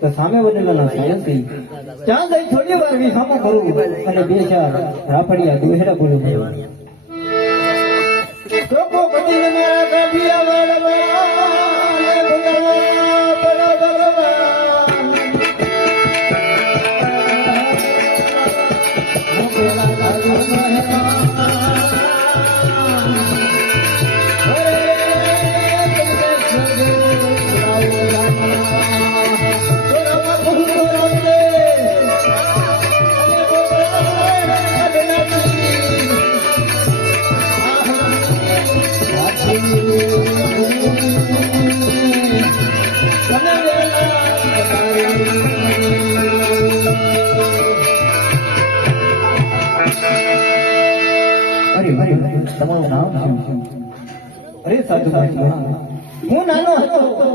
તો સામે વડેલાના સાયંસી ત્યાં જઈ થોડી વાર વિસામો કરું અને બે ચાર રાફડિયા દુહેડા બોલું લોકો બદીને મારા કાઢિયા વાળવા તમારું નામ શું? અરે સાધુ હું નાનો